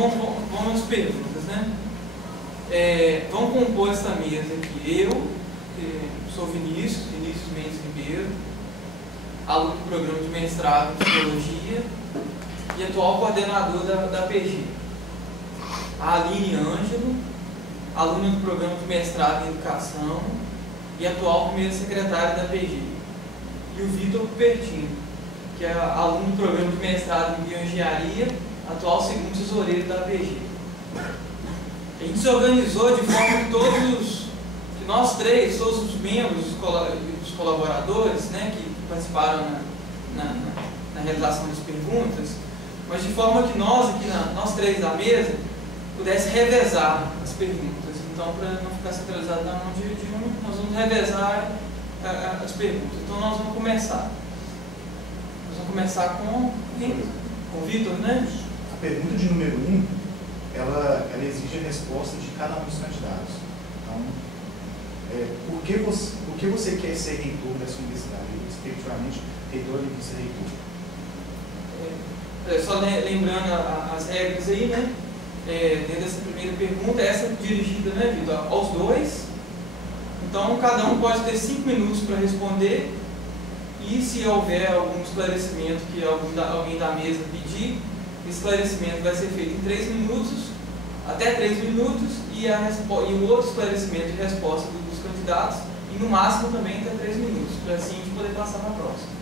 vamos às perguntas, né? Vão compor essa mesa aqui eu, que sou Vinícius Mendes Ribeiro, aluno do programa de mestrado em Psicologia e atual coordenador da PG. A Aline Ângelo, aluna do programa de mestrado em Educação e atual primeira secretária da PG. E o Vitor Pertino, que é aluno do programa de mestrado em Bioengenharia, atual segundo tesoureiro da PG. A gente se organizou de forma que nós três, todos os membros, os colaboradores, né, que participaram na realização das perguntas, mas de forma que nós três da mesa, pudesse revezar as perguntas. Então, para não ficar centralizado na mão de um, nós vamos revezar as perguntas. Então, nós vamos começar. Nós vamos começar com o Vitor, né? A pergunta de número 1, ela exige a resposta de cada um dos candidatos. Então, por que você quer ser reitor dessa universidade? Respectivamente, reitor e vice-reitor. Só lembrando as regras aí, né? Dentro dessa primeira pergunta, essa é dirigida, né, Vitor, aos dois. Então, cada um pode ter 5 minutos para responder. E se houver algum esclarecimento que alguém da mesa pedir, esse esclarecimento vai ser feito em 3 minutos, até 3 minutos, e o outro esclarecimento de resposta dos candidatos, e no máximo também até 3 minutos, para assim a gente poder passar para a próxima.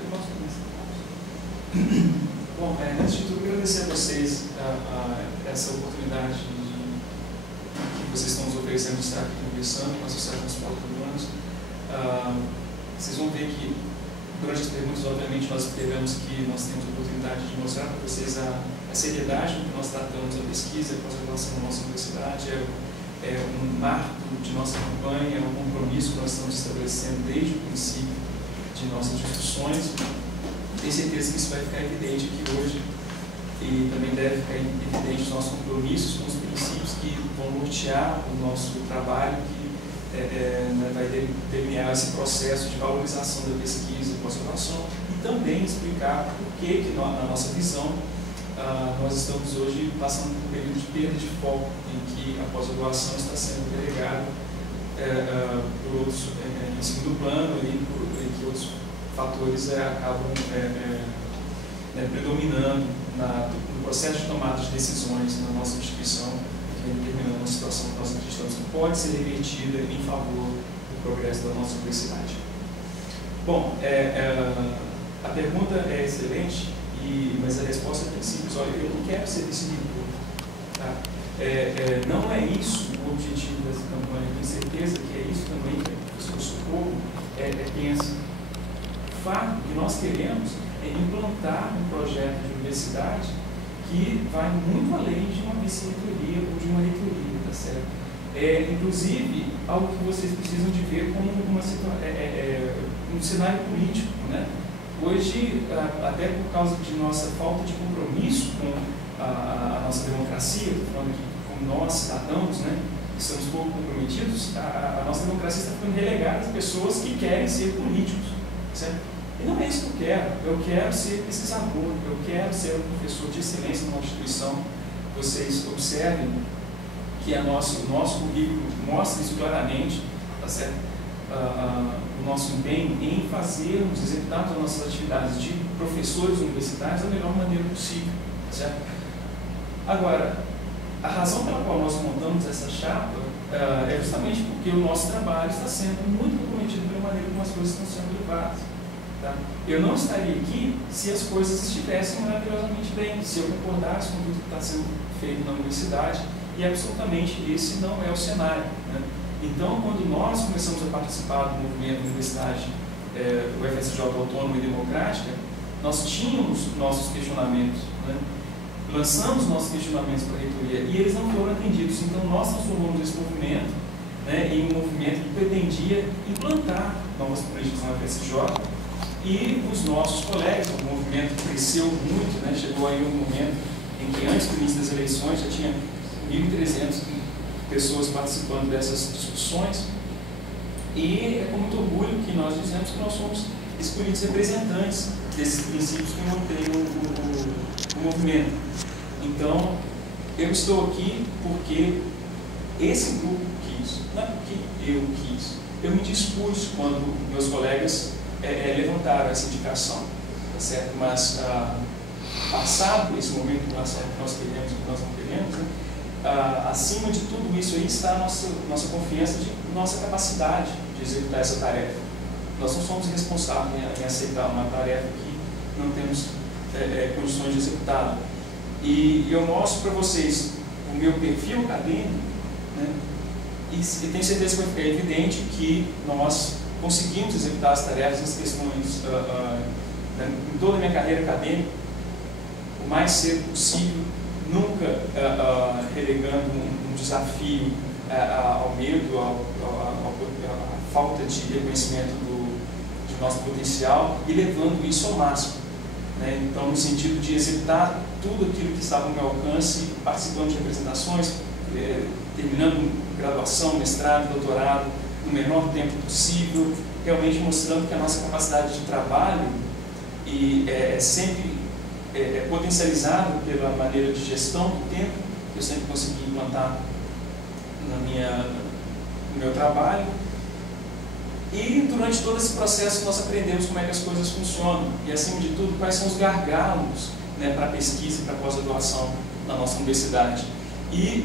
Eu posso começar. Bom, antes de tudo, agradecer a vocês essa oportunidade que vocês estão nos oferecendo de estar aqui conversando com a Associação dos Paulo-Cubanos. Vocês vão ver que, durante as perguntas, obviamente, nós esperamos que nós temos a oportunidade de mostrar para vocês a seriedade com que nós tratamos a pesquisa, a pós-graduação da nossa universidade. É um marco de nossa campanha, é um compromisso que nós estamos estabelecendo desde o princípio de nossas discussões. Tenho certeza que isso vai ficar evidente aqui hoje e também deve ficar evidente os nossos compromissos com os princípios que vão nortear o nosso trabalho, que vai delinear esse processo de valorização da pesquisa e pós-graduação e também explicar por que na nossa visão, nós estamos hoje passando por um período de perda de foco em que a pós-graduação está sendo delegada por outros em segundo plano e que outros fatores acabam predominando no processo de tomada de decisões na nossa instituição, que vem determinando uma situação que nós acreditamos que pode ser revertida em favor do progresso da nossa universidade. Bom, a pergunta é excelente, mas a resposta é simples. Olha, eu não quero ser vice-reitor. Tá? Não é isso o objetivo dessa campanha. Tenho certeza que é isso também que o professor Socorro pensa. O fato que nós queremos é implantar um projeto de universidade que vai muito além de uma vice-reitoria ou de uma reitoria, tá certo? Inclusive, algo que vocês precisam de ver como um cenário político, né? Hoje, até por causa de nossa falta de compromisso com a nossa democracia, estou falando aqui como nós, cidadãos, né? Estamos pouco comprometidos, a nossa democracia está ficando relegada às pessoas que querem ser políticos, certo? E não é isso que eu quero. Eu quero ser pesquisador, eu quero ser um professor de excelência numa instituição. Vocês observem que o nosso currículo mostra isso claramente, tá certo? O nosso empenho em fazermos, executarmos as nossas atividades de professores universitários da melhor maneira possível, tá certo? Agora, a razão pela qual nós montamos essa chapa é justamente porque o nosso trabalho está sendo muito comprometido pela maneira como as coisas estão sendo levadas. Tá? Eu não estaria aqui se as coisas estivessem maravilhosamente bem, se eu concordasse com tudo que está sendo feito na universidade, e absolutamente esse não é o cenário. Né? Então, quando nós começamos a participar do movimento da universidade, o FSJ Autônoma e Democrática, nós tínhamos nossos questionamentos, né? Lançamos nossos questionamentos para a reitoria e eles não foram atendidos. Então, nós transformamos esse movimento, né, em um movimento que pretendia implantar novas políticas na FSJ. E os nossos colegas, o movimento cresceu muito, né? Chegou aí um momento em que antes do início das eleições já tinha 1.300 pessoas participando dessas discussões, e é com muito orgulho que nós dizemos que nós somos escolhidos representantes desses princípios que mantêm o movimento. Então, eu estou aqui porque esse grupo quis, não é porque eu quis. Eu me dispus quando meus colegas levantaram essa indicação, tá certo? Mas, passado esse momento em relação ao que nós queremos e o que nós não queremos, né? Acima de tudo isso aí está a nossa confiança de nossa capacidade de executar essa tarefa. Nós não somos responsáveis em aceitar uma tarefa que não temos condições de executá-la. E eu mostro para vocês o meu perfil acadêmico, né? E tenho certeza que é evidente que nós conseguimos executar as tarefas, as questões, em toda a minha carreira acadêmica, o mais cedo possível, nunca relegando um desafio ao medo, à falta de reconhecimento de nosso potencial e levando isso ao máximo, né? Então, no sentido de executar tudo aquilo que estava no meu alcance, participando de representações, terminando graduação, mestrado, doutorado, no menor tempo possível, realmente mostrando que a nossa capacidade de trabalho é sempre potencializada pela maneira de gestão do tempo que eu sempre consegui implantar no meu trabalho. E durante todo esse processo nós aprendemos como é que as coisas funcionam e, acima de tudo, quais são os gargalos, né, para a pesquisa e para a pós-graduação na nossa universidade. E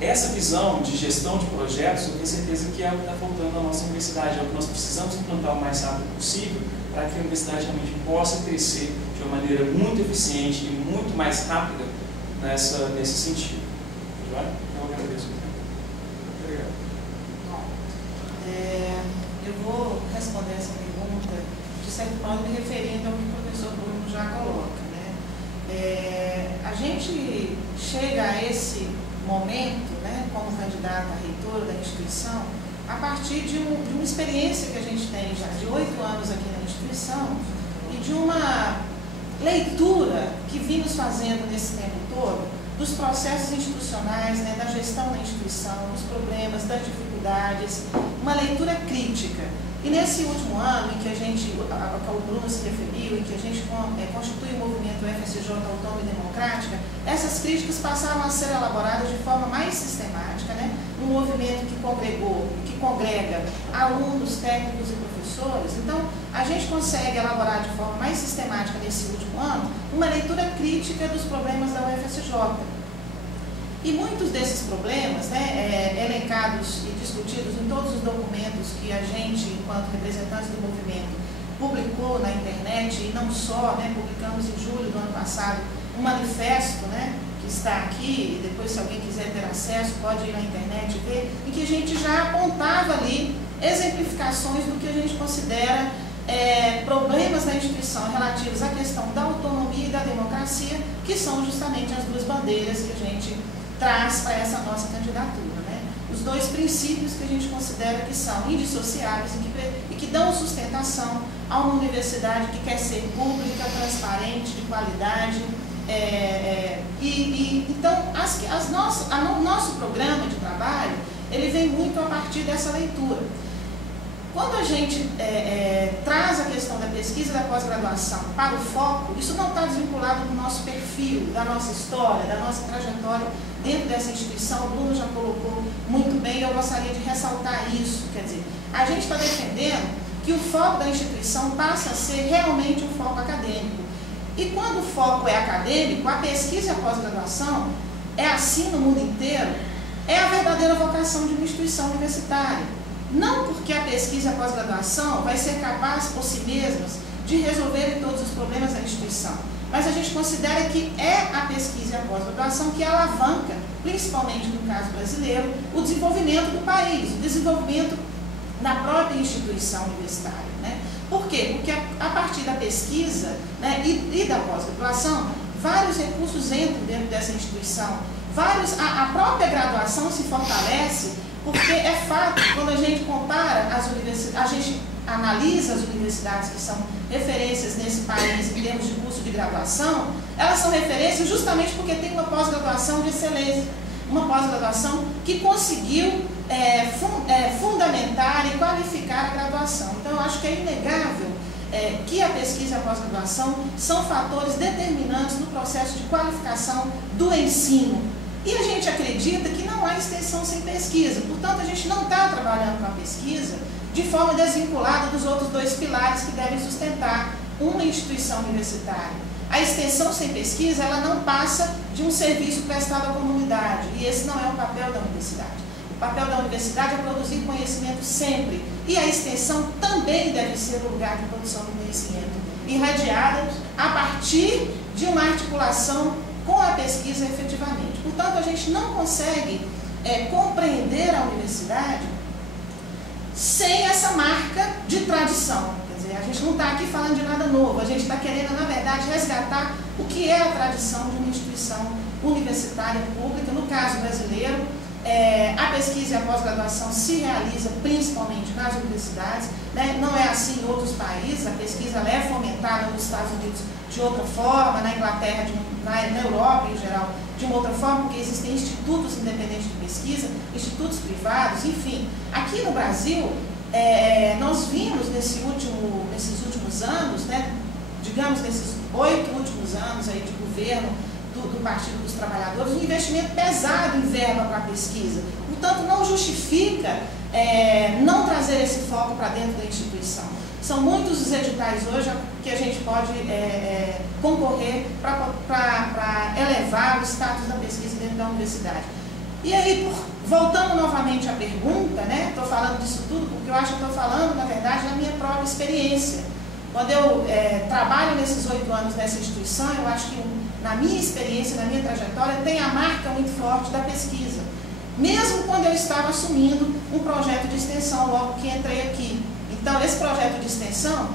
essa visão de gestão de projetos, eu tenho certeza que é o que está faltando na nossa universidade, é o que nós precisamos implantar o mais rápido possível para que a universidade realmente possa crescer de uma maneira muito eficiente e muito mais rápida nesse sentido. Joia? Eu agradeço. Obrigado. Bom, eu vou responder essa pergunta, de certo modo, me referindo ao que o professor Bruno já coloca, né? A gente chega a esse momento, né, como candidato a reitor da instituição, a partir de uma experiência que a gente tem já de 8 anos aqui na instituição e de uma leitura que vimos fazendo nesse tempo todo dos processos institucionais, né, da gestão da instituição, dos problemas, das dificuldades, uma leitura crítica. E nesse último ano, em que o Bruno se referiu, em que a gente constitui o movimento FSJ Autônoma e Democrática, essas críticas passaram a ser elaboradas de forma mais sistemática, né? Um movimento que congrega alunos, técnicos e professores. Então, a gente consegue elaborar de forma mais sistemática nesse último ano uma leitura crítica dos problemas da UFSJ. E muitos desses problemas, né, elencados e discutidos em todos os documentos que a gente, enquanto representantes do movimento, publicou na internet, e não só, né, publicamos em julho do ano passado um manifesto, né, que está aqui, e depois, se alguém quiser ter acesso, pode ir na internet e ver, em que a gente já apontava ali exemplificações do que a gente considera problemas da instituição relativos à questão da autonomia e da democracia, que são justamente as duas bandeiras que a gente traz para essa nossa candidatura, né? Os dois princípios que a gente considera que são indissociáveis e que dão sustentação a uma universidade que quer ser pública, transparente, de qualidade. Então, o nosso programa de trabalho, ele vem muito a partir dessa leitura. Quando a gente traz a questão da pesquisa e da pós-graduação para o foco, isso não está desvinculado do nosso perfil, da nossa história, da nossa trajetória dentro dessa instituição. O Bruno já colocou muito bem e eu gostaria de ressaltar isso. Quer dizer, a gente está defendendo que o foco da instituição passa a ser realmente um foco acadêmico. E quando o foco é acadêmico, a pesquisa e a pós-graduação é assim no mundo inteiro, é a verdadeira vocação de uma instituição universitária. Não porque a pesquisa e a pós-graduação vai ser capaz por si mesmas de resolver todos os problemas da instituição, mas a gente considera que é a pesquisa e a pós-graduação que alavanca, principalmente no caso brasileiro, o desenvolvimento do país, o desenvolvimento da própria instituição universitária, né? Por quê? Porque a partir da pesquisa, né, e da pós-graduação, vários recursos entram dentro dessa instituição, a própria graduação se fortalece. Porque é fato, quando a gente compara as universidades, a gente analisa as universidades que são referências nesse país em termos de curso de graduação, elas são referências justamente porque tem uma pós-graduação de excelência, uma pós-graduação que conseguiu fundamentar e qualificar a graduação. Então, eu acho que é inegável que a pesquisa e a pós-graduação são fatores determinantes no processo de qualificação do ensino. E a gente acredita que não há extensão sem pesquisa, portanto a gente não está trabalhando com a pesquisa de forma desvinculada dos outros dois pilares que devem sustentar uma instituição universitária. A extensão sem pesquisa, ela não passa de um serviço prestado à comunidade, e esse não é o papel da universidade. O papel da universidade é produzir conhecimento sempre, e a extensão também deve ser o lugar de produção do conhecimento, irradiada a partir de uma articulação com a pesquisa efetivamente. Portanto, a gente não consegue compreender a universidade sem essa marca de tradição. Quer dizer, a gente não está aqui falando de nada novo, a gente está querendo, na verdade, resgatar o que é a tradição de uma instituição universitária pública. No caso brasileiro, a pesquisa e a pós-graduação se realiza principalmente nas universidades, né? Não é assim em outros países, a pesquisa é fomentada nos Estados Unidos de outra forma, na Inglaterra, na Europa em geral, de uma outra forma, porque existem institutos independentes de pesquisa, institutos privados, enfim. Aqui no Brasil, nós vimos nesses últimos anos, né, digamos nesses 8 últimos anos aí de governo do Partido dos Trabalhadores, um investimento pesado em verba para a pesquisa. Portanto, não justifica não trazer esse foco para dentro da instituição. São muitos os editais hoje que a gente pode concorrer para elevar o status da pesquisa dentro da universidade. E aí, voltando novamente à pergunta, né, estou falando disso tudo porque eu acho que estou falando, na verdade, da minha própria experiência. Quando eu trabalho nesses 8 anos nessa instituição, eu acho que na minha experiência, na minha trajetória, tem a marca muito forte da pesquisa. Mesmo quando eu estava assumindo um projeto de extensão logo que entrei aqui. Então, esse projeto de extensão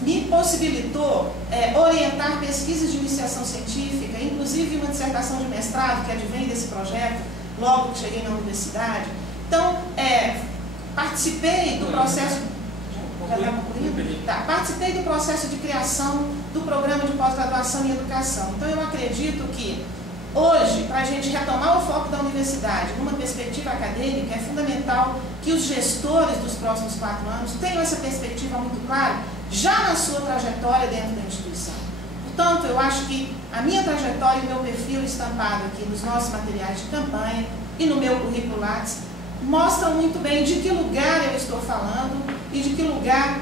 me possibilitou orientar pesquisas de iniciação científica, inclusive uma dissertação de mestrado que advém desse projeto, logo que cheguei na universidade. Então, participei do processo... Participei do processo de criação do programa de pós-graduação em educação. Então, eu acredito que hoje, para a gente retomar o foco da universidade numa perspectiva acadêmica, é fundamental que os gestores dos próximos 4 anos tenham essa perspectiva muito clara, já na sua trajetória dentro da instituição. Portanto, eu acho que a minha trajetória e o meu perfil estampado aqui nos nossos materiais de campanha e no meu currículo Lattes mostram muito bem de que lugar eu estou falando e de que lugar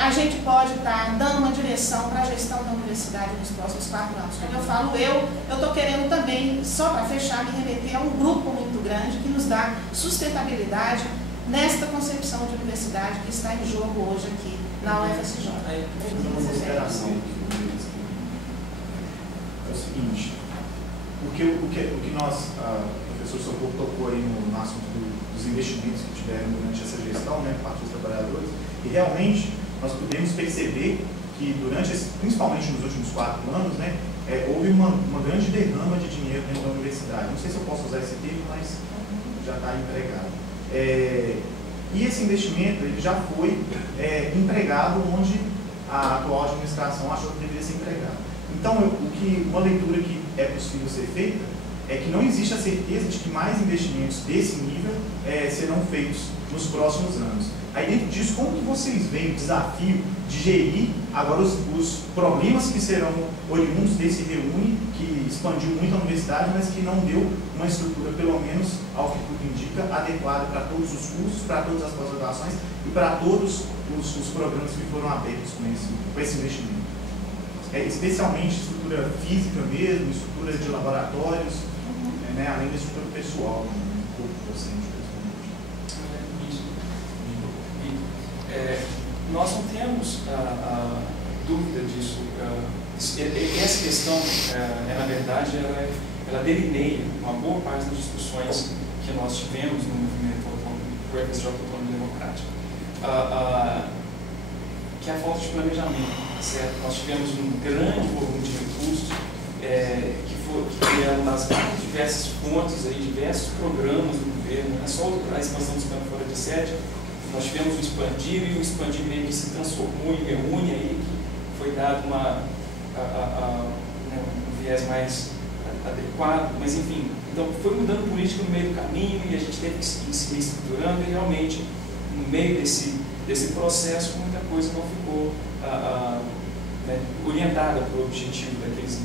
a gente pode estar dando uma direção para a gestão da universidade nos próximos 4 anos. Quando eu falo eu estou querendo também, só para fechar, me remeter a um grupo muito grande que nos dá sustentabilidade nesta concepção de universidade que está em jogo hoje aqui na UFSJ. Uma consideração é o seguinte, o que nós, o professor Socorro tocou aí no assunto dos investimentos que tiveram durante essa gestão, né, por parte dos trabalhadores, e realmente nós podemos perceber que principalmente nos últimos 4 anos, né, houve uma grande derrama de dinheiro dentro da universidade. Não sei se eu posso usar esse termo, mas já está empregado. E esse investimento ele já foi empregado onde a atual administração achou que deveria ser empregado. Então, uma leitura que é possível ser feita é que não existe a certeza de que mais investimentos desse nível serão feitos nos próximos anos. Aí dentro disso, como que vocês veem o desafio de gerir agora os problemas que serão oriundos desse Reúne, que expandiu muito a universidade, mas que não deu uma estrutura, pelo menos, ao que tudo indica, adequada para todos os cursos, para todas as pós-graduações e para todos os programas que foram abertos com esse investimento? Especialmente estrutura física mesmo, estrutura de laboratórios, né, além da estrutura pessoal, do corpo docente. Nós não temos dúvida disso. Essa questão, na verdade, ela delineia uma boa parte das discussões que nós tivemos no movimento UFSJ Autônomo Democrático, que é a falta de planejamento, certo? Nós tivemos um grande volume de recursos que vieram das mais diversas fontes, diversos programas do governo, não é só a expansão do sistema fora de sede. Nós tivemos o Expandir, e o Expandir meio que se transformou em Reúne, aí, que foi dado um viés mais adequado, mas enfim, então foi mudando política no meio do caminho e a gente teve que ir se estruturando e realmente, no meio desse desse processo, muita coisa não ficou né, orientada para o objetivo daqueles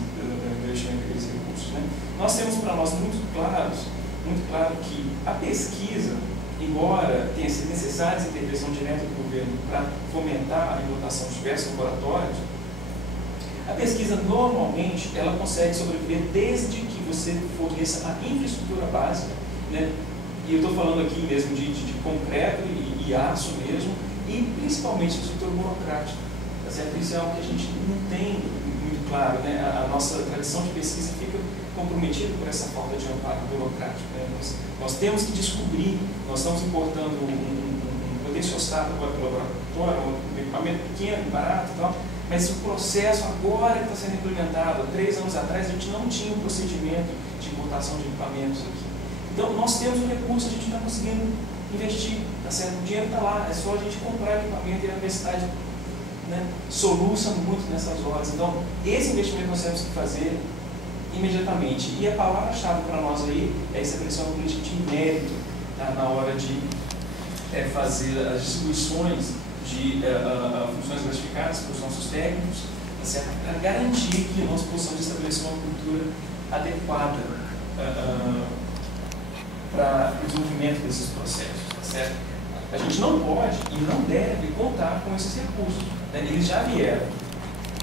investimento daqueles recursos. Né? Nós temos para nós muito claro que a pesquisa, embora tenha sido necessária essa intervenção direta do governo para fomentar a implantação de diversos laboratórios, a pesquisa normalmente ela consegue sobreviver desde que você forneça a infraestrutura básica, né? E eu estou falando aqui mesmo de concreto e aço mesmo, e principalmente infraestrutura burocrática. Tá certo? Isso é algo que a gente não tem muito claro, né? A nossa tradição de pesquisa fica comprometida por essa falta de amparo burocrático. Né? Nós temos que descobrir, nós estamos importando um potenciostat para o laboratório, um equipamento pequeno, barato e tal, mas o processo agora que está sendo implementado, há 3 anos atrás, a gente não tinha um procedimento de importação de equipamentos aqui. Então, nós temos um recurso, a gente está conseguindo investir, tá certo? O dinheiro está lá, é só a gente comprar equipamento e a universidade, né, soluça muito nessas horas. Então, esse investimento nós temos que fazer imediatamente. E a palavra-chave para nós aí é estabelecer uma política de mérito, tá, na hora de fazer as distribuições de funções gratificadas para os nossos técnicos, tá certo? Para garantir que nós possamos estabelecer uma cultura adequada para o desenvolvimento desses processos, tá certo? A gente não pode e não deve contar com esses recursos, né? Eles já vieram,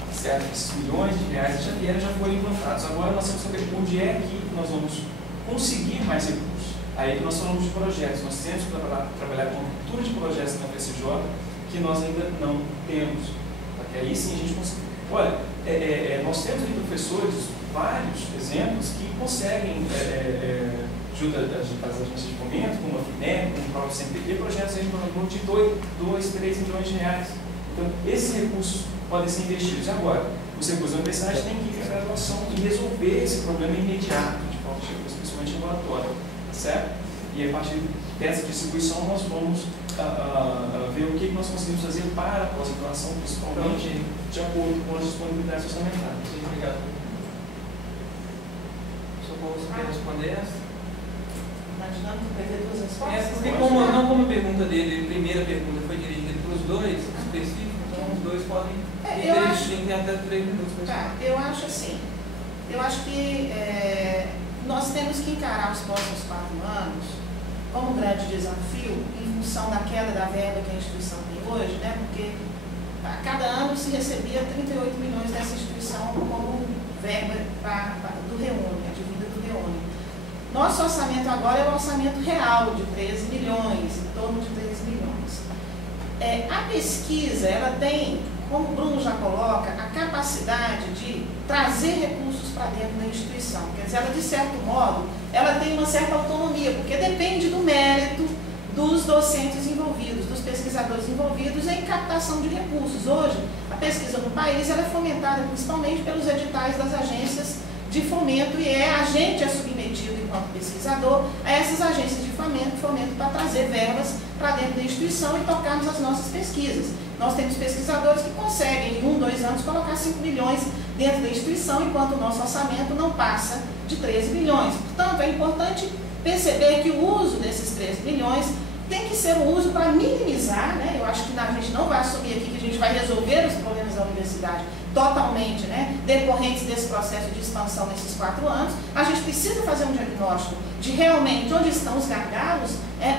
tá certo? Esses milhões de reais já vieram, já foram implantados. Agora nós temos que saber onde é que nós vamos conseguir mais recursos. Aí que nós falamos de projetos, nós temos que trabalhar com uma cultura de projetos na FSJ que nós ainda não temos, porque aí sim a gente consegue. Olha, nós temos aqui professores, vários exemplos, que conseguem junto às agências de fomento, como a FINEP, como o próprio CNPq, projetos aí de 2, 3 milhões de reais. Então, esses recursos podem ser investidos. Agora, os recursos da universidade têm que ir para a graduação e resolver esse problema imediato de falta de recursos, principalmente em laboratório, tá certo? E a partir dessa distribuição, nós vamos ver o que nós conseguimos fazer para a pós-graduação, principalmente de acordo com as disponibilidades orçamentárias. Obrigado. Socorro, você quer responder essa? Imaginando que vai ter 2 respostas? Porque como a pergunta dele, a primeira pergunta foi dirigida para os dois específicos, então os dois podem ter até 3 minutos para responder. Tá, eu acho assim, eu acho que nós temos que encarar os próximos 4 anos como um grande desafio em função da queda da verba que a instituição tem hoje, né? Porque a cada ano se recebia 38 milhões dessa instituição como verba do Reúne, a dívida do Reúne. Nosso orçamento agora é o orçamento real de 13 milhões, em torno de 13 milhões. A pesquisa, ela tem, como o Bruno já coloca, a capacidade de trazer recursos para dentro da instituição. Quer dizer, ela, de certo modo, ela tem uma certa autonomia, porque depende do mérito dos docentes envolvidos, dos pesquisadores envolvidos em captação de recursos. Hoje, a pesquisa no país ela é fomentada principalmente pelos editais das agências de fomento e a gente é submetido, enquanto pesquisador, a essas agências de fomento para trazer verbas para dentro da instituição e tocarmos as nossas pesquisas. Nós temos pesquisadores que conseguem, em 1, 2 anos, colocar 5 milhões dentro da instituição, enquanto o nosso orçamento não passa de 13 milhões. Portanto, é importante perceber que o uso desses 13 milhões tem que ser um uso para minimizar, né? Eu acho que a gente não vai assumir aqui que a gente vai resolver os problemas da universidade totalmente, né, decorrentes desse processo de expansão nesses 4 anos. A gente precisa fazer um diagnóstico de realmente onde estão os gargalos,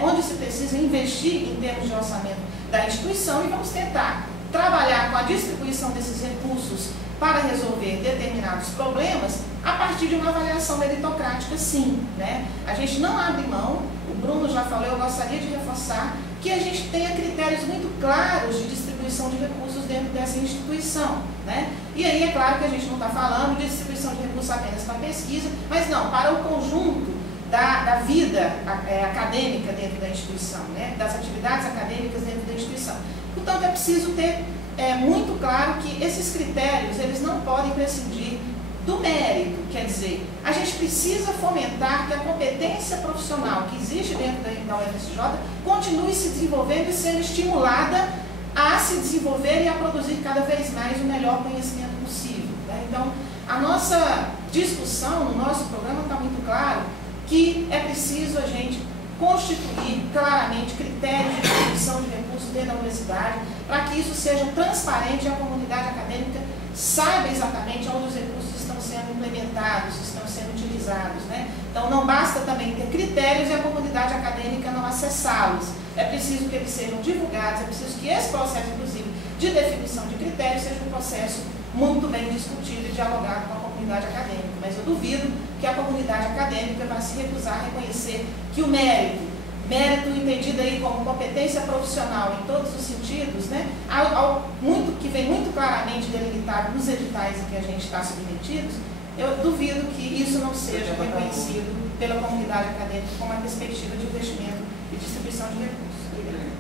onde se precisa investir em termos de orçamento da instituição e vamos tentar trabalhar com a distribuição desses recursos para resolver determinados problemas a partir de uma avaliação meritocrática, sim, né? A gente não abre mão, o Bruno já falou, eu gostaria de reforçar, que a gente tenha critérios muito claros de distribuição de recursos dentro dessa instituição, né? E aí é claro que a gente não está falando de distribuição de recursos apenas para pesquisa, mas não, para o conjunto da vida acadêmica dentro da instituição, né? Das atividades acadêmicas dentro da instituição. Portanto, é preciso ter muito claro que esses critérios, eles não podem prescindir do mérito, quer dizer, a gente precisa fomentar que a competência profissional que existe dentro da UFSJ continue se desenvolvendo e sendo estimulada a se desenvolver e a produzir cada vez mais o melhor conhecimento possível, né? Então, a nossa discussão no nosso programa está muito claro que é preciso a gente constituir claramente critérios de distribuição de recursos dentro da universidade, para que isso seja transparente e a comunidade acadêmica saiba exatamente onde os recursos estão sendo implementados, estão sendo utilizados, né? Então, não basta também ter critérios e a comunidade acadêmica não acessá-los. É preciso que eles sejam divulgados, é preciso que esse processo, inclusive, de definição de critérios seja um processo muito bem discutido e dialogado com a comunidade acadêmica. Mas eu duvido que a comunidade acadêmica vai se recusar a reconhecer que o mérito entendido aí como competência profissional em todos os sentidos, né, que vem muito claramente delimitado nos editais em que a gente está submetidos, eu duvido que isso não seja reconhecido pela comunidade acadêmica como uma perspectiva de investimento e distribuição de recursos. Obrigada.